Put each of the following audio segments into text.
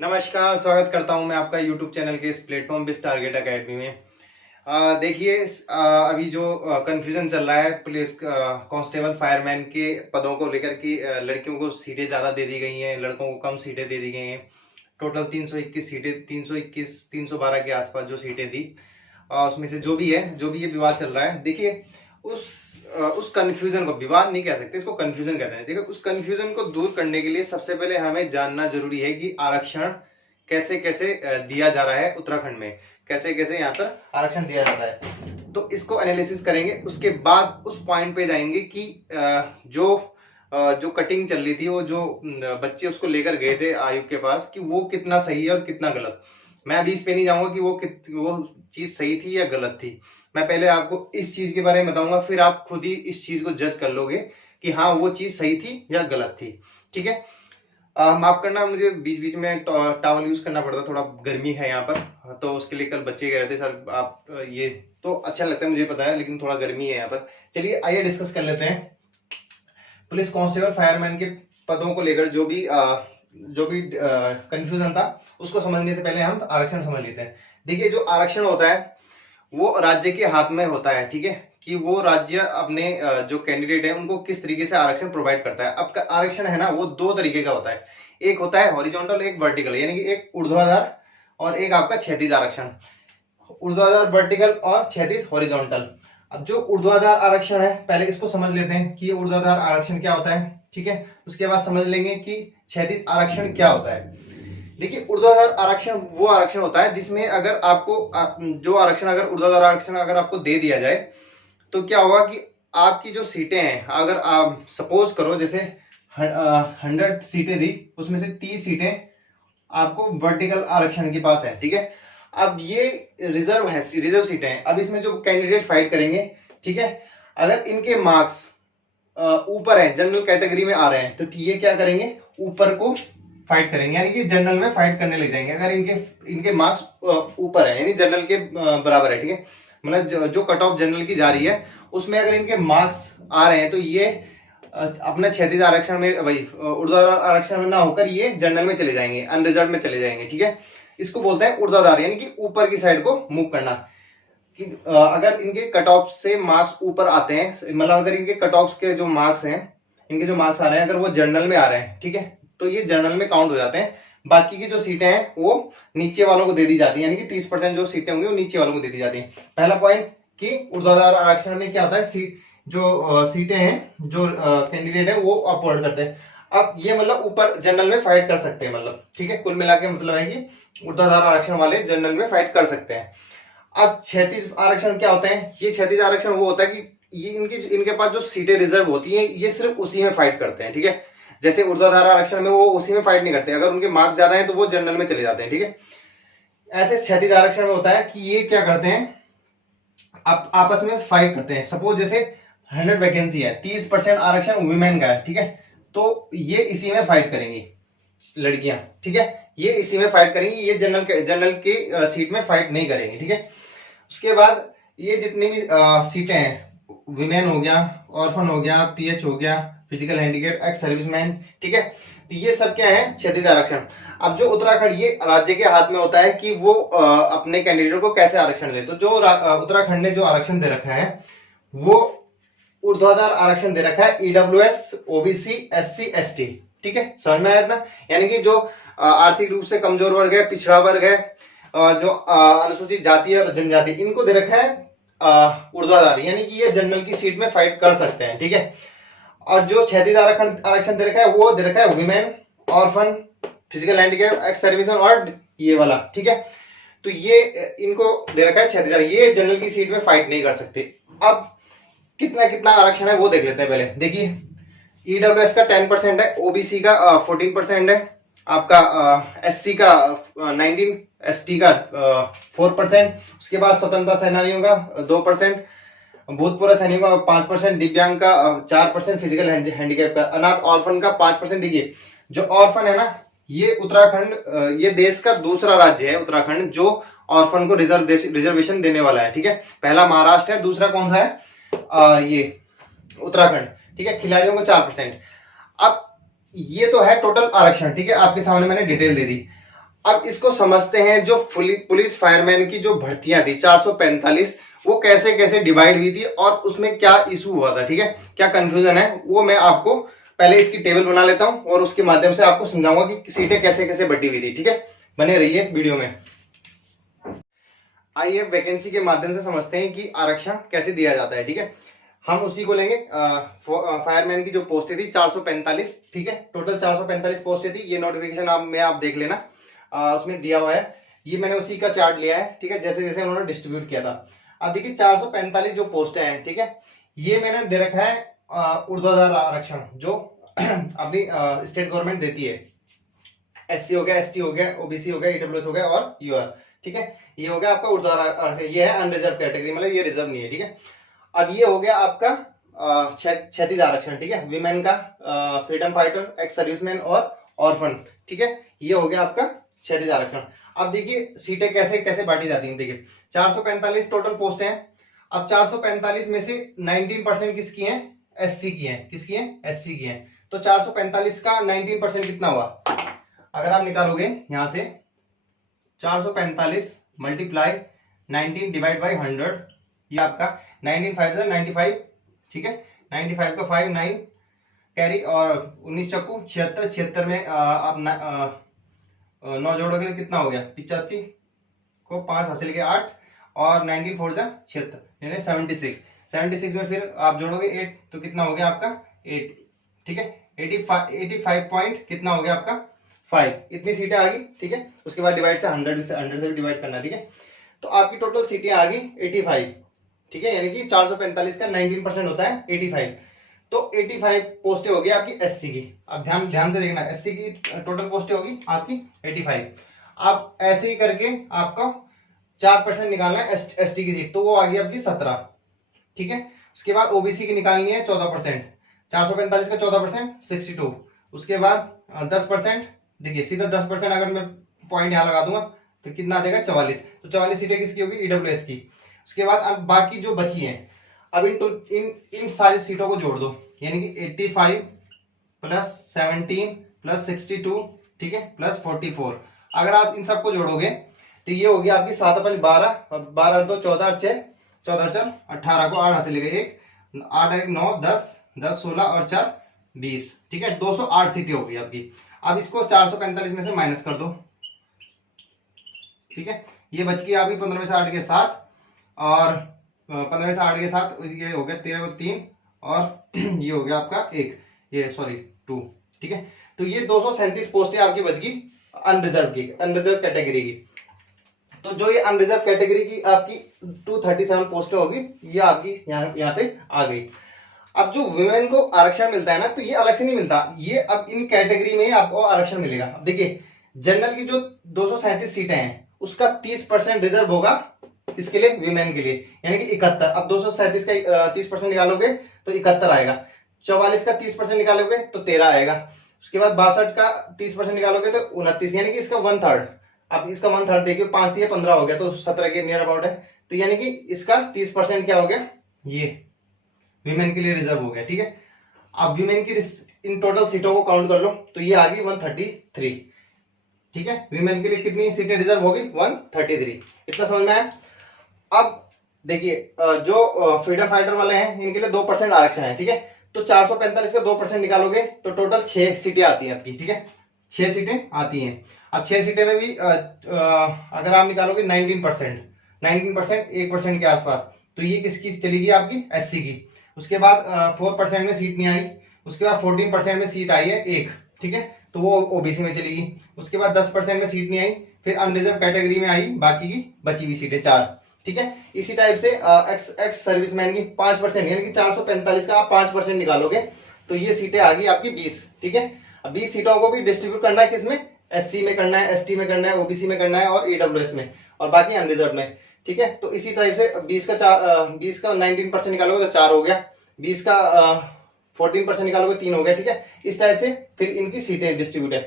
नमस्कार, स्वागत करता हूं मैं आपका YouTube चैनल के इस प्लेटफॉर्म पे टारगेट एकेडमी में। देखिए अभी जो कंफ्यूजन चल रहा है पुलिस कांस्टेबल फायरमैन के पदों को लेकर के लड़कियों को सीटें ज़्यादा दे दी गई हैं, लड़कों को कम सीटें दे दी गई हैं। टोटल 321 सीटें 321 312 के आसपास जो सीटें थी, उसमें से जो भी ये विवाद चल रहा है। देखिए उस कंफ्यूजन को विवाद नहीं कह सकते, इसको कंफ्यूजन कहते हैं। देखिए उस कंफ्यूजन को दूर करने के लिए सबसे पहले हमें जानना जरूरी है कि आरक्षण कैसे कैसे दिया जा रहा है उत्तराखंड में, कैसे कैसे यहाँ पर आरक्षण दिया जाता है। तो इसको एनालिसिस करेंगे, उसके बाद उस पॉइंट पे जाएंगे कि जो कटिंग चल रही थी, वो जो बच्चे उसको लेकर गए थे आयोग के पास, कि वो कितना सही है और कितना गलत। मैं अभी इस पे नहीं जाऊंगा कि वो चीज सही थी या गलत थी। मैं पहले आपको इस चीज के बारे में बताऊंगा, फिर आप खुद ही इस चीज को जज कर लोगे कि हाँ वो चीज सही थी या गलत थी। ठीक है, माफ करना, मुझे बीच बीच में टॉवल यूज करना पड़ता, थोड़ा गर्मी है यहाँ पर, तो उसके लिए कल बच्चे कह रहे थे सर आप ये तो अच्छा लगता है मुझे पता है, लेकिन थोड़ा गर्मी है यहाँ पर। चलिए आइए डिस्कस कर लेते हैं पुलिस कांस्टेबल फायरमैन के पदों को लेकर जो भी कंफ्यूजन था, उसको समझने से पहले हम आरक्षण समझ लेते हैं। देखिए जो आरक्षण होता है वो राज्य के हाथ में होता है, ठीक है, कि वो राज्य अपने जो कैंडिडेट है उनको किस तरीके से आरक्षण प्रोवाइड करता है। अब आरक्षण है ना, वो दो तरीके का होता है, एक होता है हॉरिजॉन्टल, एक वर्टिकल, यानी कि एक ऊर्ध्वाधर और एक आपका क्षैतिज आरक्षण। ऊर्ध्वाधर वर्टिकल और क्षैतिज हॉरिजॉन्टल। अब जो ऊर्ध्वाधर आरक्षण है, पहले इसको समझ लेते हैं कि ऊर्ध्वाधर आरक्षण क्या होता है, ठीक है। उसके बाद समझ लेंगे कि क्षैतिज आरक्षण क्या होता है। देखिए ऊर्ध्वाधर आरक्षण वो आरक्षण होता है जिसमें अगर आपको जो आरक्षण, अगर ऊर्ध्वाधर आरक्षण अगर आपको दे दिया जाए तो क्या होगा कि आपकी जो सीटें हैं, अगर आप सपोज करो जैसे 100 सीटें दी, उसमें से 30 सीटें आपको वर्टिकल आरक्षण के पास है, ठीक है। अब ये रिजर्व है, रिजर्व सीटें हैं। अब इसमें जो कैंडिडेट फाइट करेंगे, ठीक है, अगर इनके मार्क्स ऊपर है, जनरल कैटेगरी में आ रहे हैं, तो ये क्या करेंगे, ऊपर को फाइट करेंगे, यानी कि जनरल में फाइट करने लग जाएंगे। अगर इनके मार्क्स ऊपर है, यानी जनरल के बराबर है, ठीक है, मतलब जो कट ऑफ जनरल की जा रही है उसमें अगर इनके मार्क्स आ रहे हैं, तो ये अपना क्षैतिज आरक्षण में, वही ऊर्ध्वाधर आरक्षण में ना होकर ये जनरल में चले जाएंगे, अनरिजर्व में चले जाएंगे, ठीक है। इसको बोलते हैं ऊर्ध्वाधर, यानी कि ऊपर की साइड को मूव करना। कि अगर इनके कट ऑफ से मार्क्स ऊपर आते हैं, मतलब अगर इनके कट ऑफ के जो मार्क्स हैं, इनके जो मार्क्स आ रहे हैं, अगर वो जनरल में आ रहे हैं, ठीक है, तो ये जनरल में काउंट हो जाते हैं। बाकी की जो सीटें हैं वो नीचे वालों को दे दी जाती है, यानी कि 30% जो सीटें होंगी वो नीचे वालों को दे दी जाती है। पहला पॉइंट कि ऊर्ध्वाधर आरक्षण में क्या होता है, सीटें हैं, जो कैंडिडेट है वो अपवर्ड करते हैं। अब ये मतलब ऊपर जनरल में फाइट कर सकते हैं, मतलब ठीक है, कुल मिला के मतलब है कि ऊर्ध्वाधर आरक्षण वाले जनरल में फाइट कर सकते हैं। अब क्षैतिज आरक्षण क्या होता है, ये क्षैतिज आरक्षण वो होता है कि ये इनके पास जो सीटें रिजर्व होती हैं, ये सिर्फ उसी में फाइट करते हैं, ठीक है। जैसे ऊर्ध्वाधर आरक्षण में वो उसी में फाइट नहीं करते, अगर उनके मार्क्स ज्यादा हैं तो वो जनरल में चले जाते हैं, ठीक है। ऐसे क्षैतिज आरक्षण में होता है कि ये क्या करते हैं, आपस में फाइट करते हैं। सपोज जैसे 100 वैकेंसी है, 30% आरक्षण वुमेन का है, ठीक है, तो ये इसी में फाइट करेंगी लड़कियां, ठीक है, ये इसी में फाइट करेंगी, ये जनरल की सीट में फाइट नहीं करेंगी, ठीक है। उसके बाद ये जितनी भी सीटें हैं, विमेन हो गया, ऑर्फन हो गया, पीएच हो गया, फिजिकल हैंडीकैप, एक्स सर्विसमैन, ठीक है, तो ये सब क्या है, क्षैतिज आरक्षण। अब जो उत्तराखंड, ये राज्य के हाथ में होता है कि वो अपने कैंडिडेट को कैसे आरक्षण दे। तो जो उत्तराखंड ने जो आरक्षण दे रखा है वो ऊर्ध्वाधर आरक्षण दे रखा है, ईडब्ल्यूएस, ओबीसी, एससी, एसटी, ठीक है, समझ में आया ना। यानी कि जो आर्थिक रूप से कमजोर वर्ग है, पिछड़ा वर्ग है, जो अनुसूचित जाति और जनजाति, इनको दे रखा है ऊर्ध्वाधर, यानी कि ये जनरल की सीट में फाइट कर सकते हैं, ठीक है। और जो क्षैतिज आरक्षण दे रखा है वो दे रखा है women, orphan, physical handicap, ex serviceman और ये वाला, ठीक है। तो ये इनको दे रखा है क्षैतिज, ये जनरल की सीट में फाइट नहीं कर सकते। अब कितना कितना आरक्षण है वो देख लेते हैं पहले। देखिए ईडब्ल्यूएस का 10% है, ओबीसी का 14% है, आपका एससी का 19, एसटी का 4%, उसके बाद स्वतंत्रता सेनानियों का 2%, भूतपूर्व सैनिकों का 5%, दिव्यांग का 4%, फिजिकल हैंडीकैप का, अनाथ ऑर्फन का 5%। देखिए जो ऑर्फन है ना, ये उत्तराखंड, ये देश का दूसरा राज्य है उत्तराखंड जो ऑर्फन को रिजर्वेशन देने वाला है, ठीक है। पहला महाराष्ट्र है, दूसरा कौन सा है, ये उत्तराखंड, ठीक है। खिलाड़ियों को 4%। अब ये तो है टोटल आरक्षण, ठीक है, आपके सामने मैंने डिटेल दे दी। अब इसको समझते हैं, जो पुलिस फायरमैन की जो भर्तियां थी 445, वो कैसे कैसे डिवाइड हुई थी और उसमें क्या इशू हुआ था, ठीक है, क्या कंफ्यूजन है, वो मैं आपको पहले इसकी टेबल बना लेता हूं और उसके माध्यम से आपको समझाऊंगा कि सीटें कैसे कैसे बटी हुई थी, ठीक है। बने रहिए वीडियो में। आइए वैकेंसी के माध्यम से समझते हैं कि आरक्षण कैसे दिया जाता है, ठीक है। हम उसी को लेंगे। फायरमैन की जो पोस्टें थी 445, ठीक है, टोटल 445 पोस्टें थी। ये नोटिफिकेशन आप देख लेना, उसमें दिया हुआ है। ये मैंने उसी का चार्ट लिया है, ठीक है, जैसे जैसे उन्होंने डिस्ट्रीब्यूट किया था। अब देखिए 445 जो पोस्टें हैं, ठीक है, ये मैंने दे रखा है ऊर्ध्वाधर आरक्षण जो अपनी स्टेट गवर्नमेंट देती है। एससी हो गया, एसटी हो गया, ओबीसी हो गया, ईडब्ल्यूएस हो गया और यूआर, ठीक है। ये हो गया आपका ऊर्ध्वाधर आरक्षण, ये है अनरिजर्व कैटेगरी, मतलब ये रिजर्व नहीं है, ठीक है। अब ये हो गया आपका क्षैतिज आरक्षण, ठीक है, विमेन का, फ्रीडम फाइटर, एक्स सर्विसमैन और ऑर्फन, ठीक है, ये हो गया आपका क्षैतिज आरक्षण। अब देखिए सीटें कैसे कैसे बांटी जाती हैं। देखिए 445 टोटल पोस्ट हैं। अब 445 में से 19% किसकी हैं? एससी की हैं। किसकी हैं? एससी की हैं। तो 445 का 19% कितना हुआ? अगर आप निकालोगे यहां से 445 मल्टीप्लाई 19 डिवाइड बाई 100, ये आपका 19 5 95, ठीक है, 95 का 5 9 कैरी और 19 चक्कू 76, 76 में आप 9 जोड़ोगे तो कितना हो गया? 85 को 5 हासिल के 8 और 19 4 जा 76 यानी 76। 76 में फिर आप जोड़ोगे 8 तो कितना हो गया आपका? 8, ठीक है, 85 पॉइंट कितना हो गया आपका? 5। इतनी सीटें आ गई, ठीक है। उसके बाद डिवाइड से 100 से भी डिवाइड करना, ठीक है। तो आपकी टोटल सीटें आ गई 85, ठीक है, यानी कि 445 का 19% होता है 85। तो 85 पोस्टें होगी आपकी एससी की। अब ध्यान ध्यान से देखना, एससी की टोटल पोस्टें होगी आपकी 85। अब ऐसे ही करके आपको 4% निकालना है एसटी की सीट, तो वो आ गई आपकी 17, ठीक है। उसके बाद ओबीसी की निकालनी है 14%, 445 का 14% 62। उसके बाद 10%, देखिए सीधा 10% अगर मैं पॉइंट यहां लगा दूंगा तो कितना आ जाएगा? 44। तो 44 सीटें किसकी होगी? ईडब्ल्यूएस की। उसके बाद अब बाकी जो बची हैं, अब इन सारी सीटों को जोड़ दो, यानी कि 85 प्लस 17 प्लस 62, ठीक है, प्लस 44। अगर आप इन सबको जोड़ोगे तो ये होगी आपकी 7 5 12, 12 2 14 6 14 4 18 को 8 हासिल है 1 8 1 9 10 10 16 और 4 20, ठीक है, 208 सीटें होगी आपकी। अब इसको 445 में से माइनस कर दो, ठीक है, ये बच गई आपकी 15 में से 8 के 7 और 15 में से 8 के 7 ये हो गया 13 को 3 और ये हो गया आपका 1, ये सॉरी 2, ठीक है। तो ये 237 पोस्टें आपकी बच गई अनरिजर्व कैटेगरी की। तो जो ये अनरिजर्व कैटेगरी की आपकी 237 पोस्टें होगी, ये आपकी यहाँ पे आ गई। अब जो वुमेन को आरक्षण मिलता है ना, तो ये अलग से नहीं मिलता, ये अब इन कैटेगरी में ही आपको आरक्षण मिलेगा। अब देखिए जनरल की जो 237 सीटें हैं उसका 30% रिजर्व होगा किसके लिए? विमेन के लिए, यानी कि 71। अब 237 का 30% निकालोगे तो 71 आएगा। 44 का 30% निकालोगे तो 13 आएगा। उसके बाद 62 का 30% निकालोगे तो 29, यानी कि इसका 1/3। अब इसका 1/3 देखिए, 5 दिए 15 हो गया, तो 17 के नियर अबाउट है। तो यानी कि इसका 30% क्या हो गया? ये विमेन के लिए रिजर्व हो गया, ठीक है। अब विमेन की इन टोटल सीटों को काउंट कर लो तो ये आ गई 133, ठीक है। विमेन के लिए कितनी सीटें रिजर्व होगी? 133। इतना समझ में आया? अब देखिए जो फ्रीडम फाइटर वाले हैं इनके लिए 2% आरक्षण है, ठीक है। तो 445 का 2% निकालोगे तो टोटल 6 सीटें आती हैं आपकी, ठीक है, 6 सीटें आती हैं। अब 6 सीटें में भी अगर आप निकालोगे 19%, 1% के आसपास, तो ये किसकी चलेगी? आपकी एससी की। उसके बाद 4% में सीट नहीं आई। उसके बाद 14% में सीट आई है 1, ठीक है, तो वो ओबीसी में चलेगी। उसके बाद 10% में सीट नहीं आई, फिर अनरिजर्व कैटेगरी में आई बाकी की बची हुई सीटें 4, ठीक है। इसी टाइप से एक्स सर्विसमैन की 5%, यानी कि 445 का आप 5% निकालोगे तो ये सीटें आ गई आपकी 20, ठीक है। अब 20 सीटों को भी डिस्ट्रीब्यूट करना है किसमें? एससी में करना है, एसटी में करना है, ओबीसी में करना है और ईडब्ल्यूएस में, और बाकी अनरिजर्व में, ठीक है। तो इसी टाइप से 20 का 19% निकालोगे तो 4 हो गया, 20 का 14% निकालोगे 3 हो गया, ठीक है। इस टाइप से फिर इनकी सीटें डिस्ट्रीब्यूट है।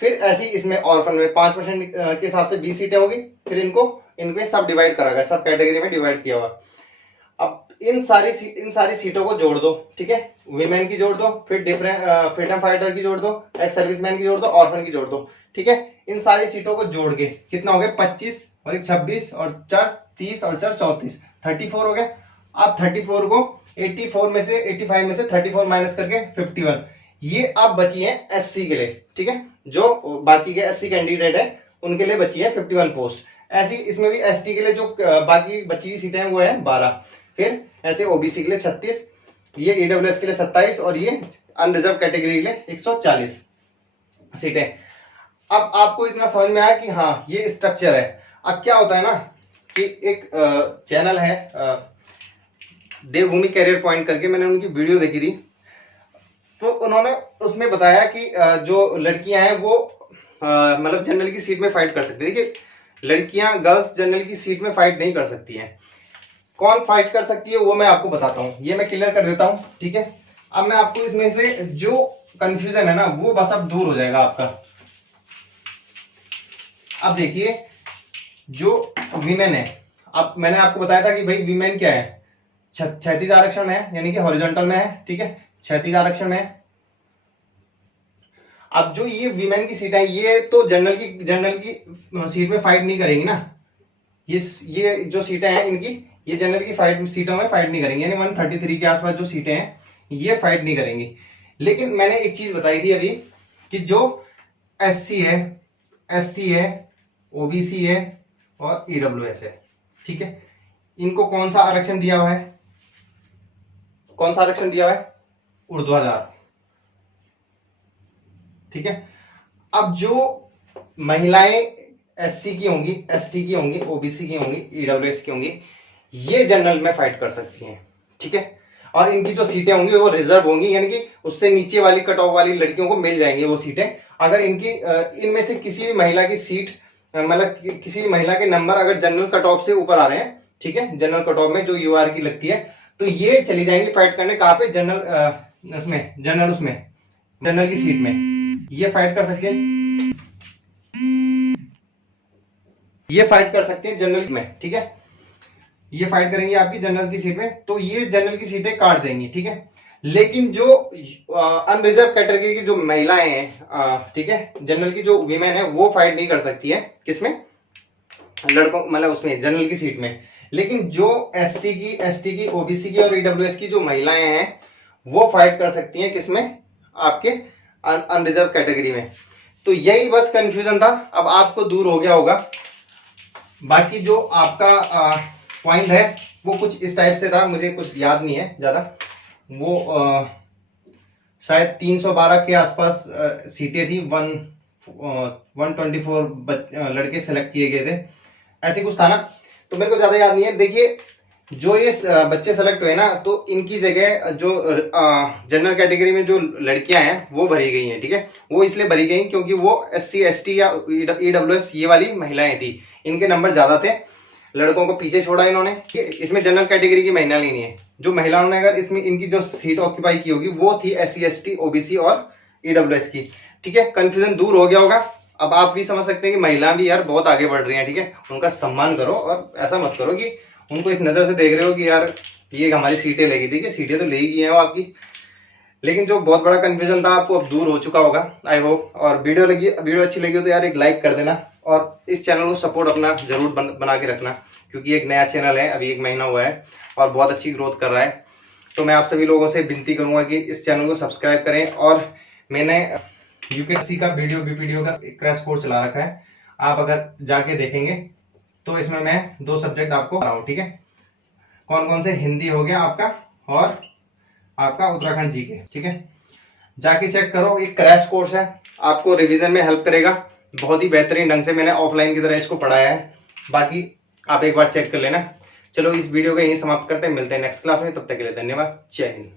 फिर ऐसी इसमें ऑर्फन में 5% के हिसाब से 20 सीटें होगी, फिर इनमें सब डिवाइड करा गया, सब कैटेगरी में डिवाइड किया हुआ। अब इन सारी सीटों को जोड़ दो, ठीक है। वीमेन की जोड़ दो, फिर डिफरेंट फ्रीडम फाइटर की जोड़ दो, एक्स सर्विसमैन की जोड़ दो, ऑर्फन की जोड़ दो, ठीक है। इन सारी सीटों को जोड़ के कितना हो गया 25 और एक 26 और 4 30 और 4 34 34 हो गया। आप 34 को 84 में से 85 में से 34 माइनस करके 51, ये अब बची है एससी के लिए, ठीक है। जो बाकी के एससी कैंडिडेट है उनके लिए बची है 51 पोस्ट। ऐसी इसमें भी एसटी के लिए जो बाकी बची हुई सीटें हैं वो है 12, फिर ऐसे ओबीसी के लिए 36, ये ईडब्ल्यूएस के लिए 27 और ये अनरिजर्व कैटेगरी के लिए 140 सीटें। अब आपको इतना समझ में आया कि हाँ ये स्ट्रक्चर है। अब क्या होता है ना कि एक चैनल है देवभूमि कैरियर पॉइंट करके, मैंने उनकी वीडियो देखी थी, तो उन्होंने उसमें बताया कि जो लड़कियां हैं वो मतलब जनरल की सीट में फाइट कर सकती है। देखिए लड़कियां गर्ल्स जनरल की सीट में फाइट नहीं कर सकती हैं। कौन फाइट कर सकती है वो मैं आपको बताता हूं, ये मैं क्लियर कर देता हूं, ठीक है। अब मैं आपको इसमें से जो कंफ्यूजन है ना वो बस अब दूर हो जाएगा आपका। अब देखिए जो वीमेन है, अब मैंने आपको बताया था कि भाई वीमेन क्या है, क्षैतिज आरक्षण में है, यानी कि हॉरिजॉन्टल में है, ठीक है, क्षैतिज आरक्षण में है। अब जो ये वीमेन की सीट है ये तो जनरल की सीट में फाइट नहीं करेंगी ना, ये जो सीटें हैं इनकी ये जनरल की सीटों में फाइट नहीं करेंगी, यानी 133 के आसपास जो सीटें हैं ये फाइट नहीं करेंगी। लेकिन मैंने एक चीज बताई थी अभी कि जो एससी है, एसटी है, ओबीसी है और ईडब्ल्यूएस है, ठीक है, इनको कौन सा आरक्षण दिया हुआ है, कौन सा आरक्षण दिया हुआ है, ऊर्ध्वाधर, ठीक है। अब जो महिलाएं एससी की होंगी, एसटी की होंगी, ओबीसी की होंगी, ईडब्ल्यूएस की होंगी, ये जनरल में फाइट कर सकती हैं, ठीक है। और इनकी जो सीटें होंगी वो रिजर्व होंगी, यानी कि उससे नीचे वाली कट ऑफ वाली लड़कियों को मिल जाएंगी वो सीटें। अगर इनकी इनमें से किसी भी महिला की सीट मतलब किसी भी महिला के नंबर अगर जनरल कट ऑफ से ऊपर आ रहे हैं, ठीक है, जनरल कट ऑफ में जो यूआर की लगती है, तो ये चली जाएंगी फाइट करने कहाँ पे, जनरल की सीट में ये फाइट कर सकते हैं, ये फाइट कर सकते हैं जनरल में, ठीक है, ये फाइट करेंगे आपकी जनरल की सीट में, तो ये जनरल की सीटें काट देंगी, ठीक है। लेकिन जो अनरिजर्व कैटेगरी की जो महिलाएं हैं, ठीक है, जनरल की जो वीमेन है वो फाइट नहीं कर सकती है किसमें, लड़कों मतलब उसमें जनरल की सीट में। लेकिन जो एससी की, एसटी की, ओबीसी की और ईडब्ल्यूएस की जो महिलाएं हैं वो फाइट कर सकती हैं किसमें, आपके अनरिजर्व कैटेगरी में। तो यही बस कंफ्यूजन था, अब आपको दूर हो गया होगा। बाकी जो आपका पॉइंट है वो कुछ इस टाइप से था, मुझे कुछ याद नहीं है ज्यादा, वो शायद 312 के आसपास सीटें थी, 124 लड़के सेलेक्ट किए गए थे, ऐसे कुछ था ना, तो मेरे को ज्यादा याद नहीं है। देखिए जो ये बच्चे सेलेक्ट हुए ना, तो इनकी जगह जो जनरल कैटेगरी में जो लड़कियां हैं वो भरी गई हैं, ठीक है। वो इसलिए भरी गई क्योंकि वो एससी, एसटी या ईडब्ल्यूएस ये वाली महिलाएं थी, इनके नंबर ज्यादा थे, लड़कों को पीछे छोड़ा इन्होंने। इसमें जनरल कैटेगरी की महिला नहीं है, जो महिलाओं ने अगर इसमें इनकी जो सीट ऑक्यूपाई की होगी वो थी एससी, एसटी, ओबीसी और ईडब्ल्यूएस की, ठीक है। कंफ्यूजन दूर हो गया होगा। अब आप भी समझ सकते हैं कि महिला भी यार बहुत आगे बढ़ रही है, ठीक है, उनका सम्मान करो और ऐसा मत करो कि उनको इस नजर से देख रहे हो कि यार ये हमारी सीटें लेगी, ठीक है, सीटें तो ले ही हैं वो आपकी। लेकिन जो बहुत बड़ा कंफ्यूजन था आपको अब दूर हो चुका होगा, आई होप। और वीडियो अच्छी लगी हो तो यार एक लाइक कर देना, और इस चैनल को सपोर्ट अपना जरूर बना के रखना, क्योंकि एक नया चैनल है, अभी 1 महीना हुआ है और बहुत अच्छी ग्रोथ कर रहा है। तो मैं आप सभी लोगों से विनती करूंगा कि इस चैनल को सब्सक्राइब करें। और मैंने यूपीएससी का बीपीडीओ का क्रैश कोर्स चला रखा है, आप अगर जाके देखेंगे तो इसमें मैं 2 सब्जेक्ट आपको पढ़ा हूँ, ठीक है। कौन कौन से, हिंदी हो गया आपका और आपका उत्तराखंड जीके, ठीक है, जाके चेक करो। एक क्रैश कोर्स है, आपको रिवीजन में हेल्प करेगा, बहुत ही बेहतरीन ढंग से मैंने ऑफलाइन की तरह इसको पढ़ाया है। बाकी आप एक बार चेक कर लेना। चलो इस वीडियो को यहीं समाप्त करते हैं, मिलते हैं नेक्स्ट क्लास में, तब तक के लिए धन्यवाद, जय हिंद।